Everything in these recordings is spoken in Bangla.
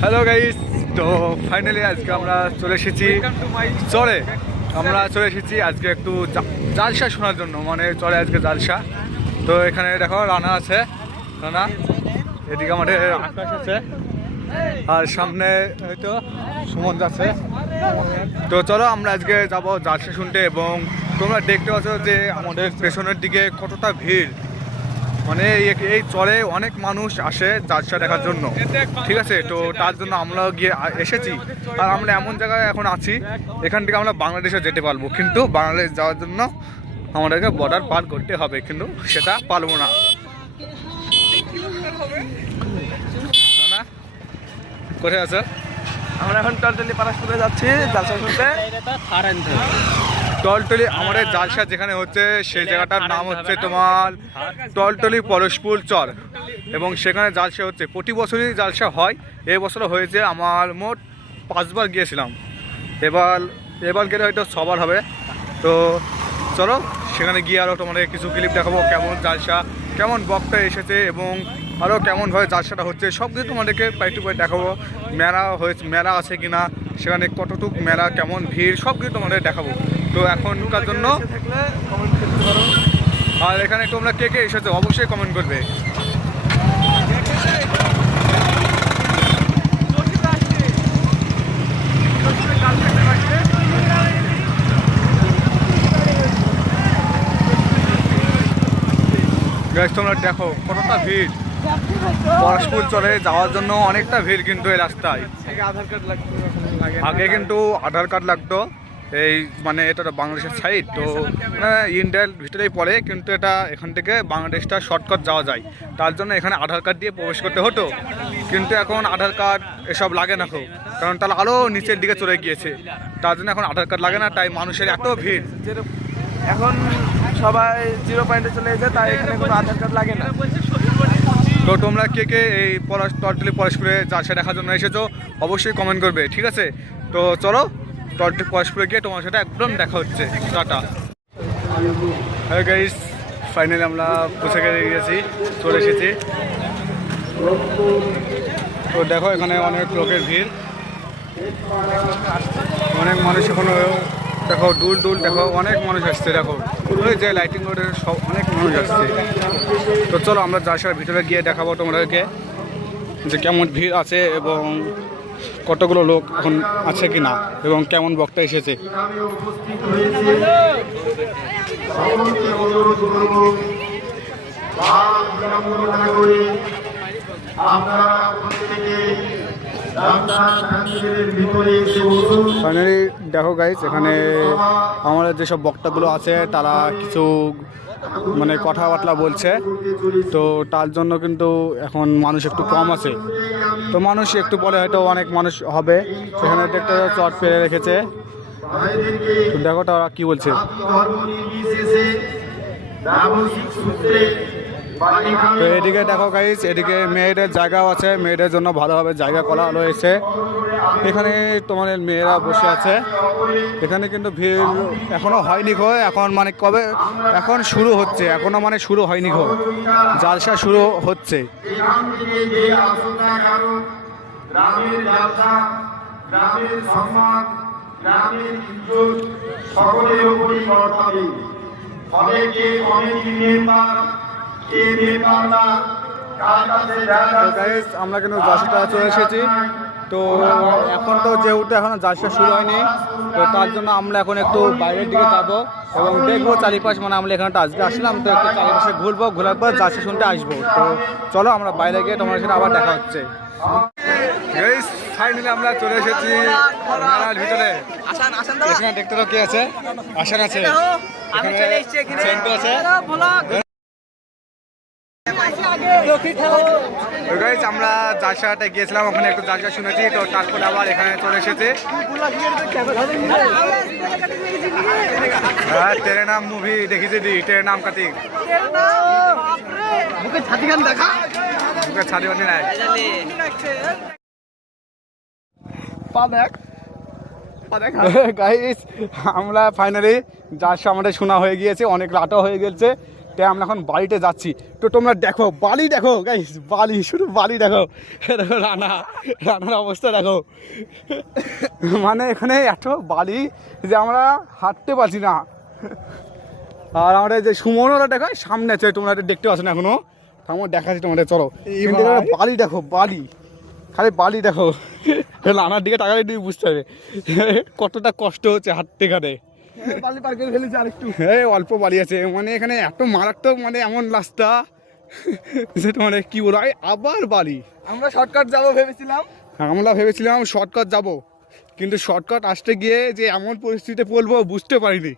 হ্যালো গাইস, তো ফাইনালি আজকে আমরা চলে এসেছি চলে আজকে একটু জালসা শোনার জন্য, মানে চলে আজকে জালসা। তো এখানে দেখো রানা আছে, রানা এদিকে আমাদের আকাশ আছে, আর সামনে হয়তো সুমন যাচ্ছে। তো চলো আমরা আজকে যাবো জালসা শুনতে, এবং তোমরা দেখতে পাচ্ছ যে আমাদের পেছনের দিকে কতটা ভিড়, মানে এই চরে অনেক মানুষ আসে জালসা দেখার জন্য, ঠিক আছে। তো তার জন্য আমরা গিয়ে এসেছি, আর আমরা এমন জায়গায় এখন আছি এখান থেকে আমরা বাংলাদেশে যেতে পারবো, কিন্তু বাংলাদেশ যাওয়ার জন্য আমাদেরকে বর্ডার পার করতে হবে, কিন্তু সেটা পারবো না। না কোথায় আছে? আমরা এখন টলটলি পারাসপুরে যাচ্ছি জালসা শুনতে। টলটলি আমাদের জালসা যেখানে হচ্ছে সেই জায়গাটার নাম হচ্ছে তোমার টলটলি পরশপুর চর, এবং সেখানে জালসা হচ্ছে প্রতি বছরই জালসা হয়। এই বছরও হয়েছে, আমার মোট 5 বার গিয়েছিলাম, এবার গেলে হয়তো 6 বার হবে। তো চলো সেখানে গিয়ে আরও তোমাদের কিছু ক্লিপ দেখাবো, কেমন জালসা, কেমন বক্তা এসেছে, এবং আরও কেমনভাবে জালসাটা হচ্ছে সব কিছু তোমাদেরকে পাই টু পাই দেখাবো। মেলা আছে কিনা, সেখানে কতটুক মেলা, কেমন ভিড়, সব কিছু তোমাদের দেখাবো। তো এখনকার জন্য আর এখানে তোমরা কে কে এসেছো অবশ্যই কমেন্ট করবে। তোমরা দেখো কতটা ভিড়, পরশপুর চরে যাওয়ার জন্য অনেকটা ভিড় কিন্তু এই রাস্তায়। আগে কিন্তু আধার কার্ড লাগতো, এই মানে এটা বাংলাদেশের সাইড, তো ইন্ডিয়ার ভিতরেই পড়ে, কিন্তু এটা এখান থেকে বাংলাদেশটা শর্টকাট যাওয়া যায়, তার জন্য এখানে আধার কার্ড দিয়ে প্রবেশ করতে হতো। কিন্তু এখন আধার কার্ড এসব লাগে না খুব, কারণ তাহলে আরও নিচের দিকে চলে গিয়েছে, তার জন্য এখন আধার কার্ড লাগে না, তাই মানুষের এত ভিড়। এখন সবাই 0 পয়েন্টে চলে গেছে, তাই এখানে কোনো আধার কার্ড লাগে না। তো তোমরা কে কে এই টলটলি পরশপুরে জালসা দেখার জন্য এসেছো অবশ্যই কমেন্ট করবে, ঠিক আছে। তো চলো টলটলি পরশপুরে গিয়ে তোমার সাথে একদম দেখা হচ্ছে, টাটা। হ্যাঁ গাইস, ফাইনালি আমরা পৌঁছে গেছি, চলে এসেছি। তো দেখো এখানে অনেক লোকের ভিড়, অনেক মানুষ এখনো দেখো, দূর দেখো অনেক মানুষ আসছে, দেখো ওই যে লাইটিং রোডের সব অনেক মানুষ আসছে। তো চলো আমরা জালসার ভিতরে গিয়ে দেখাবো তোমাদেরকে যে কেমন ভিড় আছে, এবং কতগুলো লোক এখন আছে কি না, এবং কেমন বক্তা এসেছে। ফাইনালি দেখো গাইস, এখানে আমাদের যেসব বক্তাগুলো আছে তারা কিছু মানে কথাবার্তা বলছে, তো তার জন্য কিন্তু এখন মানুষ একটু কম আছে। তো মানুষ একটু পরে হয়তো অনেক মানুষ হবে, সেখানে একটা চট পেরে রেখেছে। তো দেখো তারা কি বলছে। তো এদিকে দেখো গাইস, এদিকে মেয়েদের জায়গাও আছে, মেয়েদের জন্য ভালোভাবে জায়গা করা রয়েছে। এখানে তোমাদের মেয়েরা বসে আছে, এখানে কিন্তু ভিড় এখনো হয়নি গো, এখন মানে কবে এখন শুরু হচ্ছে, এখনো মানে শুরু হয়নি গো, জালসা শুরু হচ্ছে। আমরা কিন্তু জালসাটা চলে এসেছি, তো এখন তো যেহেতু এখন জালসা শুরু হয়নি, তো তার জন্য আমরা এখন একটু বাইরের দিকে যাবো এবং দেখবো চারিপাশ, মানে আমরা এখানে আজকে আসলাম, তো একটু চারিপাশে ঘুরবো, ঘোরার পর জালসা শুনতে আসবো। তো চলো আমরা বাইরে গিয়ে তোমার সাথে আবার দেখা হচ্ছে। ফাইনালি আমরা চলে এসেছি মেলার ভিতরে, এখানে দেখতে তো কে আছে, আসান আছে, আমরা জালসাতে গিয়েছিলাম, ওখানে একটু জালসা শুনেছি, তো তারপরে আবার এখানে চলে এসেছে। তেরে নাম মুভি দেখিছে দি, তেরে নাম কার্তিক ছাতি বানি নাই গাইস, আমরা ফাইনালি জালসা আমাদের শোনা হয়ে গিয়েছে, অনেক রাতও হয়ে গেছে, তাই আমরা এখন বাড়িতে যাচ্ছি। তো তোমরা দেখো বালি, দেখো গাইস, বালি, শুধু বালি দেখো। দেখো রানার অবস্থা দেখো, মানে এখানে এত বালি যে আমরা হাঁটতে পারছি না। আর আমাদের যে সুমনরা দেখো সামনে আছে, তোমরা দেখতে পাচ্ছ না এখনো, আমার দেখাচ্ছি তোমাদের, চলো। কিন্তু বালি দেখো, বালি, খালি বালি দেখো। রানার দিকে টাকা দিয়ে বুঝতে হবে কতটা কষ্ট হচ্ছে হাঁটতে এখানে। বালি পার করে ফেলেছি আর একটু। হ্যাঁ অল্প বালি আছে, মানে এখানে এত মারাত্মক, মানে এমন রাস্তা যেটা মানে কি বলো, আবার বালি। আমরা শর্টকাট যাবো ভেবেছিলাম, আমরা ভেবেছিলাম শর্টকাট যাব, কিন্তু শর্টকাট আসতে গিয়ে যে এমন পরিস্থিতিতে পড়বো বুঝতে পারিনি।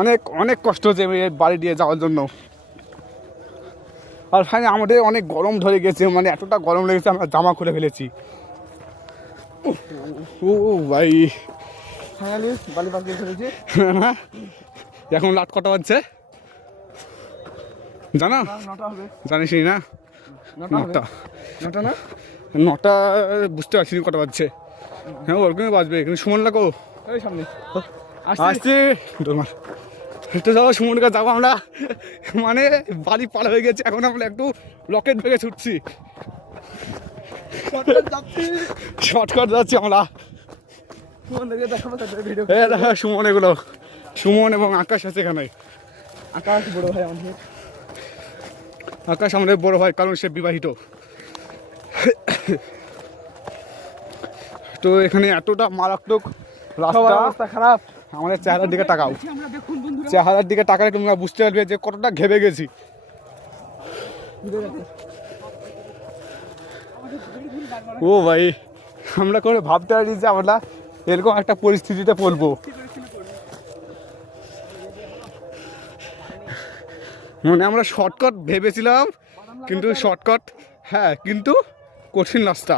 অনেক অনেক কষ্ট হচ্ছে এই বাড়ি দিয়ে যাওয়ার জন্য। আর ফাইনালি আমাদের অনেক গরম ধরে গেছে, মানে এতটা গরম লেগেছে আমরা জামা খুলে ফেলেছি। ও ভাই, ফাইনালি বালি পার করে ফেলেছি। এখন রাত কটা বাজছে জানো? 9টা হবে। জানিস না? 9টা। 9টা না? 9টা বুঝতে পারছি না কটা বাজছে। হ্যাঁ ওরকমই বাজবে, কিন্তু সুমন লাগো ওই সামনে আসছি তোমার একটু যাবো, সুমনের কাছে যাবো আমরা। মানে বাড়ি পার হয়ে গেছে, এখন আমরা একটু রকেট ভেঙে ছুটছি, শর্টকাট যাচ্ছি আমরা। ভিডিও দেখো সুমন, এগুলো সুমন এবং আকাশ আছে এখানে। আকাশ বড় ভাই আমাদের। আকাশ আমাদের বড় ভাই, কারণ সে বিবাহিত। তো এখানে এতটা মারাত্মক রাস্তা, অবস্থা খারাপ। আমাদের চেহারার দিকে তাকাও, চেহারার দিকে তাকালে তোমরা বুঝতে পারবে যে কতটা ঘেবে গেছি। ও ভাই, আমরা করে ভাবতে পারি যে আমরা এরকম একটা পরিস্থিতিতে পড়বো। মানে আমরা শর্টকাট ভেবেছিলাম, কিন্তু শর্টকাট, হ্যাঁ কিন্তু কঠিন রাস্তা।